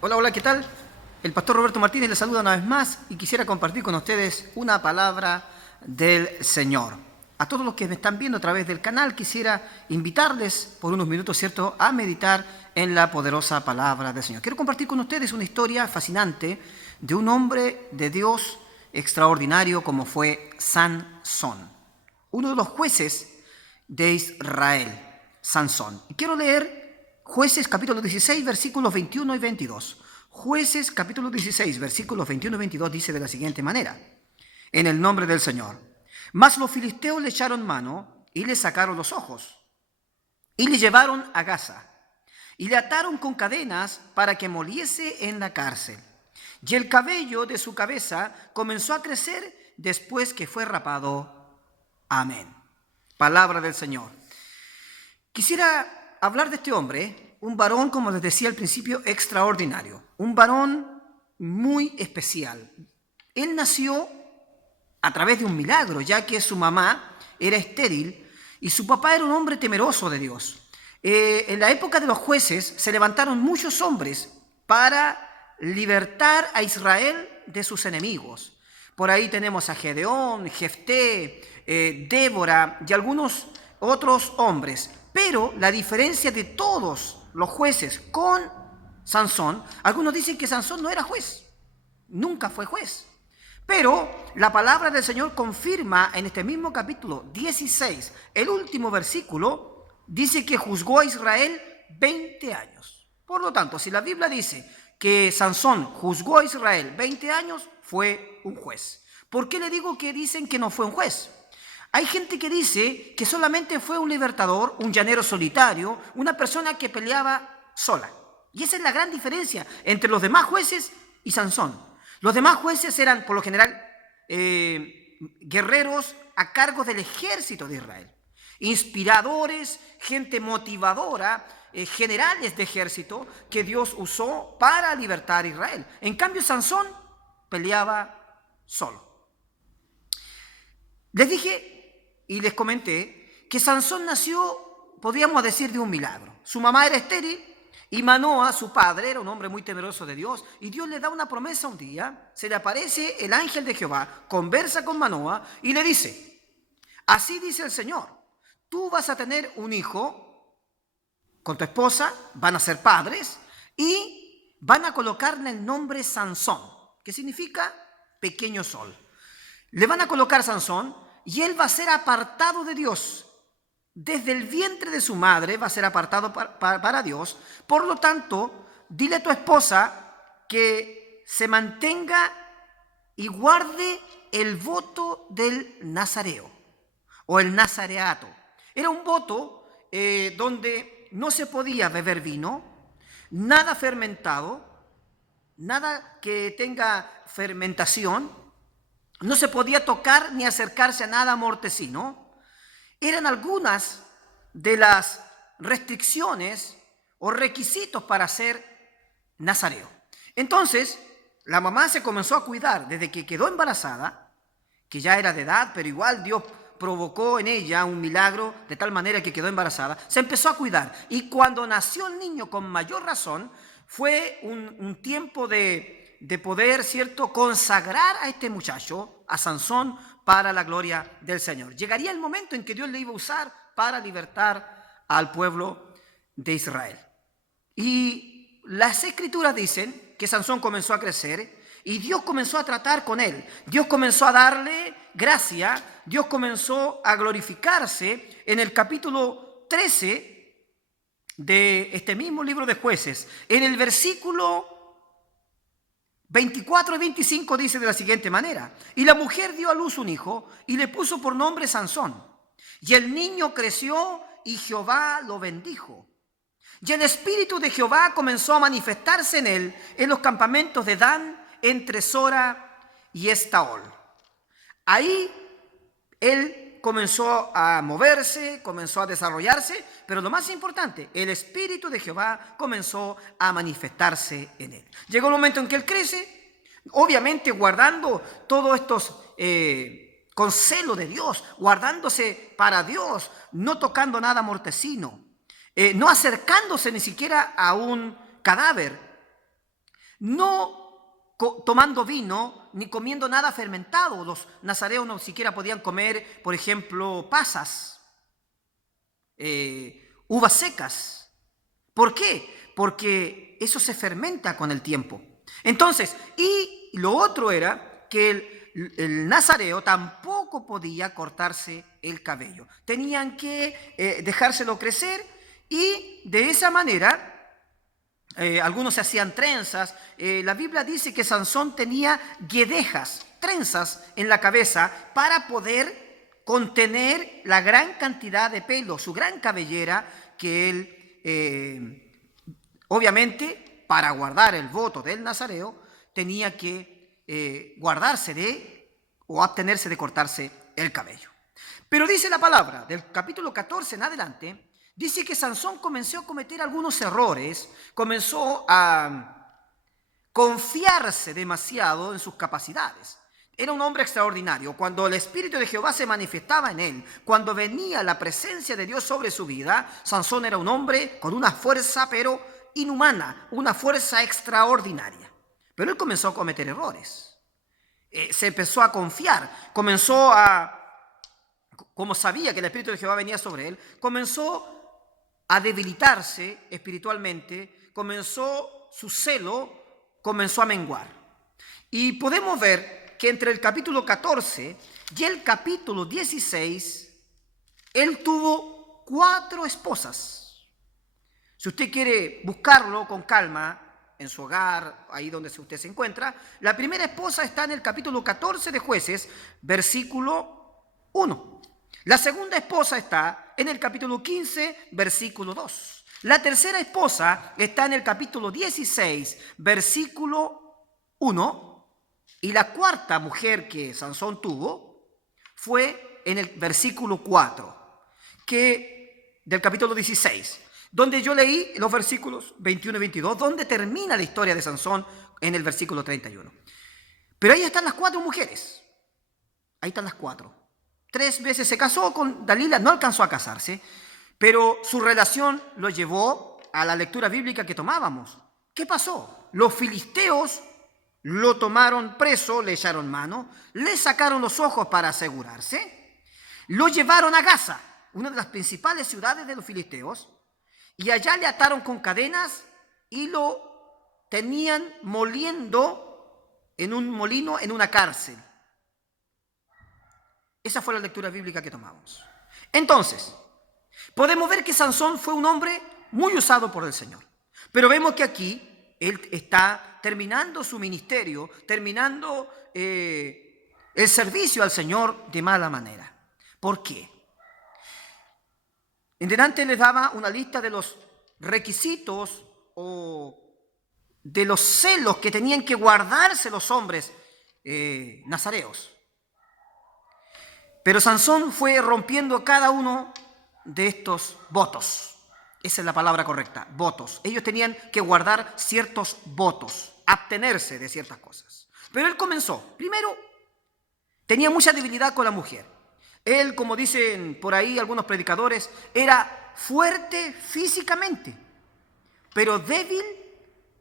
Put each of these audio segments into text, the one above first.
Hola, hola, ¿qué tal? El pastor Roberto Martínez les saluda una vez más y quisiera compartir con ustedes una palabra del Señor. A todos los que me están viendo a través del canal, quisiera invitarles por unos minutos, ¿cierto?, a meditar en la poderosa palabra del Señor. Quiero compartir con ustedes una historia fascinante de un hombre de Dios extraordinario como fue Sansón, uno de los jueces de Israel, Sansón. Y quiero leer Jueces capítulo 16, versículos 21 y 22. Jueces capítulo 16, versículos 21 y 22 dice de la siguiente manera: en el nombre del Señor. Mas los filisteos le echaron mano y le sacaron los ojos y le llevaron a Gaza y le ataron con cadenas para que moliese en la cárcel. Y el cabello de su cabeza comenzó a crecer después que fue rapado. Amén. Palabra del Señor. Quisiera hablar de este hombre, un varón, como les decía al principio, extraordinario, un varón muy especial. Él nació a través de un milagro, ya que su mamá era estéril y su papá era un hombre temeroso de Dios. En la época de los jueces se levantaron muchos hombres para libertar a Israel de sus enemigos. Por ahí tenemos a Gedeón, Jefté, Débora y algunos otros hombres. Pero la diferencia de todos los jueces con Sansón, algunos dicen que Sansón no era juez, nunca fue juez. Pero la palabra del Señor confirma en este mismo capítulo 16, el último versículo, dice que juzgó a Israel 20 años. Por lo tanto, si la Biblia dice que Sansón juzgó a Israel 20 años, fue un juez. ¿Por qué le digo que dicen que no fue un juez? Hay gente que dice que solamente fue un libertador, un llanero solitario, una persona que peleaba sola. Y esa es la gran diferencia entre los demás jueces y Sansón. Los demás jueces eran, por lo general, guerreros a cargo del ejército de Israel, inspiradores, gente motivadora, generales de ejército que Dios usó para libertar a Israel. En cambio, Sansón peleaba solo. Les dije y les comenté que Sansón nació, podríamos decir, de un milagro. Su mamá era estéril y Manoa, su padre, era un hombre muy temeroso de Dios, y Dios le da una promesa un día. Se le aparece el ángel de Jehová, conversa con Manoa y le dice: así dice el Señor, tú vas a tener un hijo con tu esposa, van a ser padres y van a colocarle el nombre Sansón, que significa pequeño sol. Le van a colocar Sansón y él va a ser apartado de Dios. Desde el vientre de su madre va a ser apartado para Dios. Por lo tanto, dile a tu esposa que se mantenga y guarde el voto del nazareo o el nazareato. Era un voto donde no se podía beber vino, nada fermentado, nada que tenga fermentación, no se podía tocar ni acercarse a nada mortecino. Eran algunas de las restricciones o requisitos para ser nazareo. Entonces, la mamá se comenzó a cuidar desde que quedó embarazada, que ya era de edad, pero igual Dios provocó en ella un milagro de tal manera que quedó embarazada. Se empezó a cuidar y cuando nació el niño, con mayor razón, fue un tiempo de poder, ¿cierto?, consagrar a este muchacho, a Sansón, para la gloria del Señor. Llegaría el momento en que Dios le iba a usar para libertar al pueblo de Israel. Y las escrituras dicen que Sansón comenzó a crecer y Dios comenzó a tratar con él. Dios comenzó a darle gracia, Dios comenzó a glorificarse. En el capítulo 13 de este mismo libro de Jueces, en el versículo 24 y 25 dice de la siguiente manera: y la mujer dio a luz un hijo y le puso por nombre Sansón. Y el niño creció y Jehová lo bendijo. Y el espíritu de Jehová comenzó a manifestarse en él en los campamentos de Dan, entre Sora y Estaol. Ahí él comenzó a moverse, comenzó a desarrollarse, pero lo más importante, el espíritu de Jehová comenzó a manifestarse en él. Llegó el momento en que él crece, obviamente guardando todos estos con celo de Dios, guardándose para Dios, no tocando nada mortecino, no acercándose ni siquiera a un cadáver. no tomando vino ni comiendo nada fermentado. Los nazareos no siquiera podían comer, por ejemplo, pasas, uvas secas. ¿Por qué? Porque eso se fermenta con el tiempo. Entonces, y lo otro era que el nazareo tampoco podía cortarse el cabello. Tenían que dejárselo crecer y de esa manera algunos se hacían trenzas. La Biblia dice que Sansón tenía guedejas, trenzas en la cabeza para poder contener la gran cantidad de pelo, su gran cabellera que él, obviamente, para guardar el voto del nazareo, tenía que guardarse de o abstenerse de cortarse el cabello. Pero dice la palabra, del capítulo 14 en adelante, dice que Sansón comenzó a cometer algunos errores, comenzó a confiarse demasiado en sus capacidades. Era un hombre extraordinario. Cuando el Espíritu de Jehová se manifestaba en él, cuando venía la presencia de Dios sobre su vida, Sansón era un hombre con una fuerza pero inhumana, una fuerza extraordinaria. Pero él comenzó a cometer errores. Se empezó a confiar, comenzó como sabía que el Espíritu de Jehová venía sobre él, comenzó a debilitarse espiritualmente, su celo comenzó a menguar. Y podemos ver que entre el capítulo 14 y el capítulo 16, él tuvo 4 esposas. Si usted quiere buscarlo con calma, en su hogar, ahí donde usted se encuentra, la primera esposa está en el capítulo 14 de Jueces, versículo 1. La segunda esposa está en el capítulo 15, versículo 2. La tercera esposa está en el capítulo 16, versículo 1. Y la cuarta mujer que Sansón tuvo fue en el versículo 4, del capítulo 16, donde yo leí los versículos 21 y 22, donde termina la historia de Sansón en el versículo 31. Pero ahí están las 4 mujeres. Ahí están las 4. 3 veces se casó con Dalila, no alcanzó a casarse, pero su relación lo llevó a la lectura bíblica que tomábamos. ¿Qué pasó? Los filisteos lo tomaron preso, le echaron mano, le sacaron los ojos para asegurarse, lo llevaron a Gaza, una de las principales ciudades de los filisteos, y allá le ataron con cadenas y lo tenían moliendo en un molino en una cárcel. Esa fue la lectura bíblica que tomamos. Entonces, podemos ver que Sansón fue un hombre muy usado por el Señor. Pero vemos que aquí él está terminando su ministerio, terminando el servicio al Señor de mala manera. ¿Por qué? En delante les daba una lista de los requisitos o de los celos que tenían que guardarse los hombres nazareos. Pero Sansón fue rompiendo cada uno de estos votos. Esa es la palabra correcta, votos. Ellos tenían que guardar ciertos votos, abstenerse de ciertas cosas. Pero él comenzó. Primero, tenía mucha debilidad con la mujer. Él, como dicen por ahí algunos predicadores, era fuerte físicamente, pero débil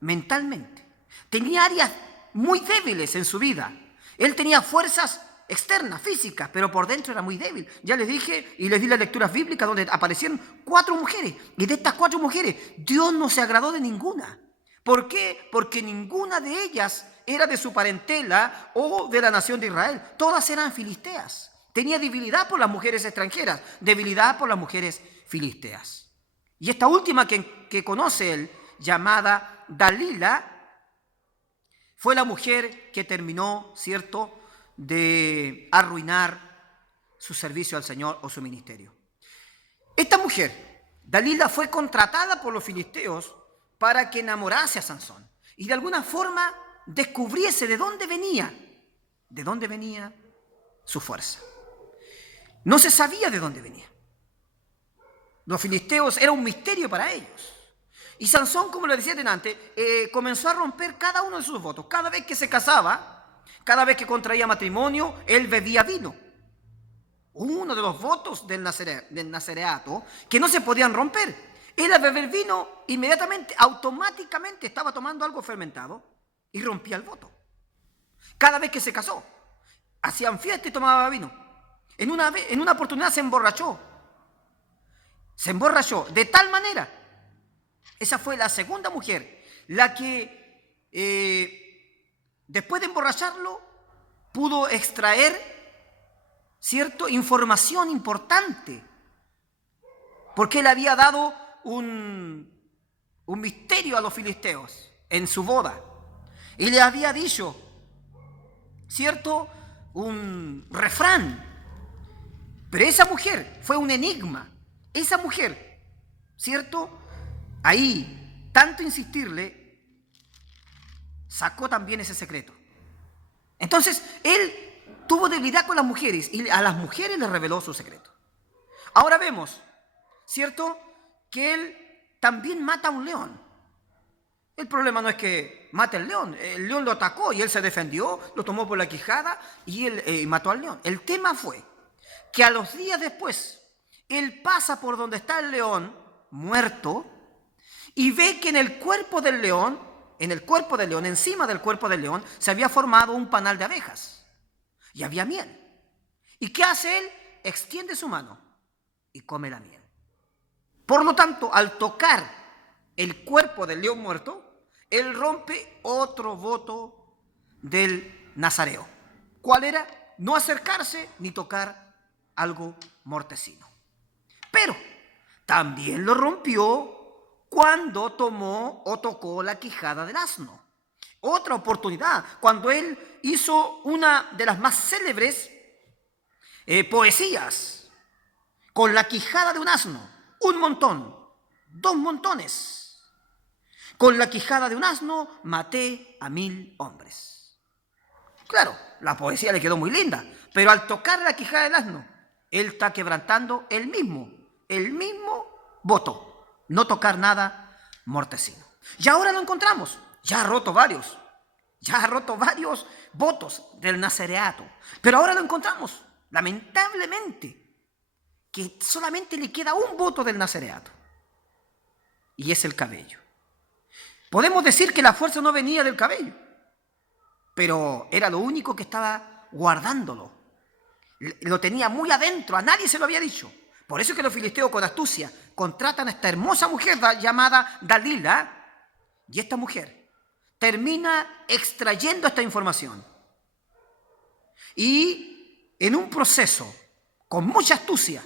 mentalmente. Tenía áreas muy débiles en su vida. Él tenía fuerzas externa, física, pero por dentro era muy débil. Ya les dije y les di las lecturas bíblicas donde aparecieron 4 mujeres. Y de estas 4 mujeres, Dios no se agradó de ninguna. ¿Por qué? Porque ninguna de ellas era de su parentela o de la nación de Israel. Todas eran filisteas. Tenía debilidad por las mujeres extranjeras, debilidad por las mujeres filisteas. Y esta última que conoce él, llamada Dalila, fue la mujer que terminó, ¿cierto?, de arruinar su servicio al Señor o su ministerio. Esta mujer, Dalila, fue contratada por los filisteos para que enamorase a Sansón y de alguna forma descubriese de dónde venía su fuerza. No se sabía de dónde venía. Los filisteos era un misterio para ellos. Y Sansón, como le decía antes, comenzó a romper cada uno de sus votos. Cada vez que se casaba, cada vez que contraía matrimonio, él bebía vino. Uno de los votos del nazareato que no se podían romper. Él al beber vino, inmediatamente, automáticamente estaba tomando algo fermentado. y rompía el voto. Cada vez que se casó, hacían fiesta y tomaba vino. En una oportunidad se emborrachó de tal manera. Esa fue la segunda mujer, la que después de emborracharlo pudo extraer, ¿cierto?, información importante, porque él había dado un misterio a los filisteos en su boda y le había dicho, ¿cierto?, un refrán. Pero esa mujer fue un enigma. Esa mujer, ¿cierto?, ahí, tanto insistirle, sacó también ese secreto. Entonces, él tuvo debilidad con las mujeres y a las mujeres les reveló su secreto. Ahora vemos, ¿cierto?, que él también mata a un león. El problema no es que mate al león. El león lo atacó y él se defendió, lo tomó por la quijada y él mató al león. El tema fue que a los días después, él pasa por donde está el león muerto y ve que en el cuerpo del león, encima del cuerpo del león, se había formado un panal de abejas y había miel. ¿Y qué hace él? Extiende su mano y come la miel. Por lo tanto, al tocar el cuerpo del león muerto, él rompe otro voto del nazareo. ¿Cuál era? No acercarse ni tocar algo mortecino. Pero también lo rompió cuando tomó o tocó la quijada del asno. Otra oportunidad, cuando él hizo una de las más célebres poesías, con la quijada de un asno, un montón, 2 montones. Con la quijada de un asno maté a 1000 hombres. Claro, la poesía le quedó muy linda, pero al tocar la quijada del asno, él está quebrantando el mismo voto, no tocar nada mortecino. Y ahora lo encontramos, ya ha roto varios votos del nazareato, pero ahora lo encontramos, lamentablemente, que solamente le queda un voto del nazareato, y es el cabello. Podemos decir que la fuerza no venía del cabello, pero era lo único que estaba guardándolo. Lo tenía muy adentro, a nadie se lo había dicho. Por eso es que los filisteos con astucia contratan a esta hermosa mujer llamada Dalila, y esta mujer termina extrayendo esta información. Y en un proceso, con mucha astucia,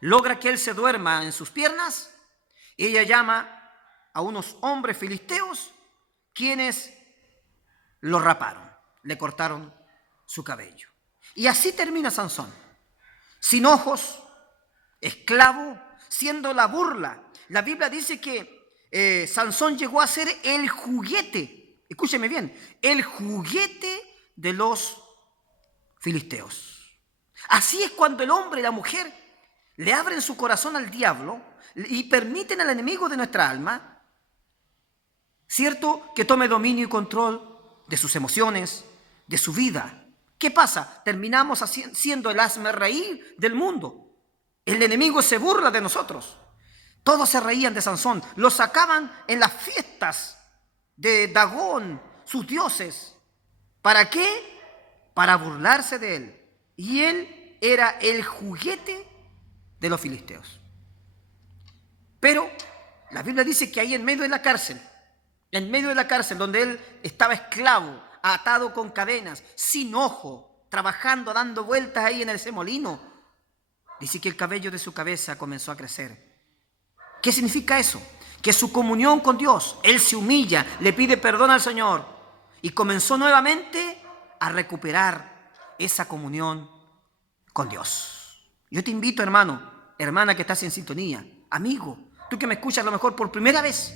logra que él se duerma en sus piernas. Ella llama a unos hombres filisteos quienes lo raparon, le cortaron su cabello. Y así termina Sansón, sin ojos, esclavo, siendo la burla. La Biblia dice que Sansón llegó a ser el juguete, escúcheme bien, el juguete de los filisteos. Así es cuando el hombre y la mujer le abren su corazón al diablo y permiten al enemigo de nuestra alma, ¿cierto?, que tome dominio y control de sus emociones, de su vida. ¿Qué pasa? Terminamos siendo el hazmerreír del mundo. El enemigo se burla de nosotros. Todos se reían de Sansón, lo sacaban en las fiestas de Dagón, sus dioses. ¿Para qué? Para burlarse de él. Y él era el juguete de los filisteos. Pero la Biblia dice que ahí en medio de la cárcel donde él estaba esclavo, atado con cadenas, sin ojo, trabajando, dando vueltas ahí en ese molino, dice que el cabello de su cabeza comenzó a crecer. ¿Qué significa eso? Que su comunión con Dios, él se humilla, le pide perdón al Señor y comenzó nuevamente a recuperar esa comunión con Dios. Yo te invito, hermano, hermana que estás en sintonía, amigo, tú que me escuchas a lo mejor por primera vez,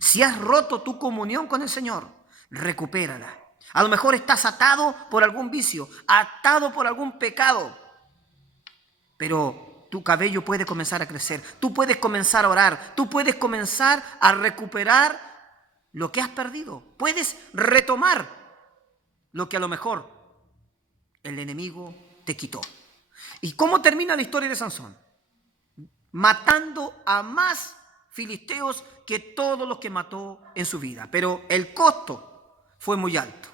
si has roto tu comunión con el Señor, recupérala. A lo mejor estás atado por algún vicio, atado por algún pecado, pero tu cabello puede comenzar a crecer, tú puedes comenzar a orar, tú puedes comenzar a recuperar lo que has perdido, puedes retomar lo que a lo mejor el enemigo te quitó. ¿Y cómo termina la historia de Sansón? Matando a más filisteos que todos los que mató en su vida. Pero el costo fue muy alto,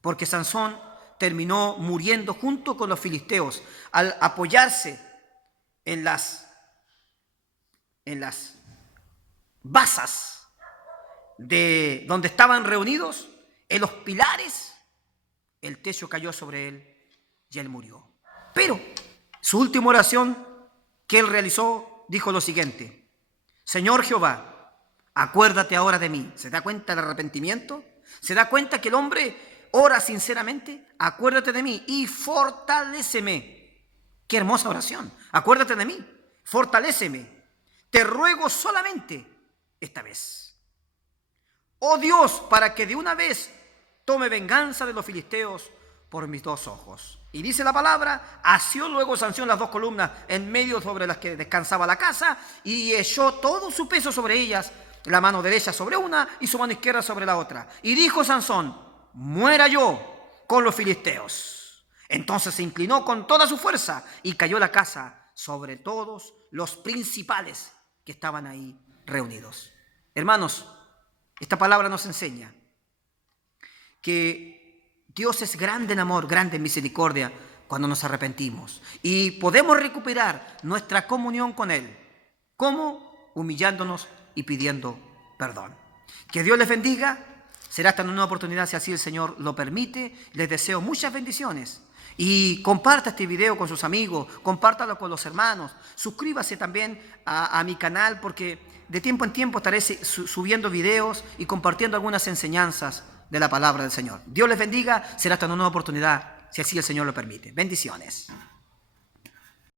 porque Sansón terminó muriendo junto con los filisteos al apoyarse en las basas de donde estaban reunidos, en los pilares. El techo cayó sobre él y él murió. Pero su última oración que él realizó dijo lo siguiente: Señor Jehová, acuérdate ahora de mí. ¿Se da cuenta del arrepentimiento? ¿Se da cuenta que el hombre ora sinceramente? Acuérdate de mí y fortaléceme. Qué hermosa oración. Acuérdate de mí, fortaléceme. Te ruego solamente esta vez. Oh Dios, para que de una vez tome venganza de los filisteos por mis 2 ojos. Y dice la palabra: asió luego Sansón las 2 columnas en medio sobre las que descansaba la casa y echó todo su peso sobre ellas, la mano derecha sobre una y su mano izquierda sobre la otra. Y dijo Sansón: muera yo con los filisteos. Entonces se inclinó con toda su fuerza y cayó la casa sobre todos los principales que estaban ahí reunidos. Hermanos, esta palabra nos enseña que Dios es grande en amor, grande en misericordia cuando nos arrepentimos. Y podemos recuperar nuestra comunión con Él. ¿Cómo? Humillándonos y pidiendo perdón. Que Dios les bendiga. Será hasta una nueva oportunidad si así el Señor lo permite. Les deseo muchas bendiciones. Y comparta este video con sus amigos, compártalo con los hermanos. Suscríbase también a mi canal, porque de tiempo en tiempo estaré subiendo videos y compartiendo algunas enseñanzas de la palabra del Señor. Dios les bendiga. Será hasta una nueva oportunidad si así el Señor lo permite. Bendiciones.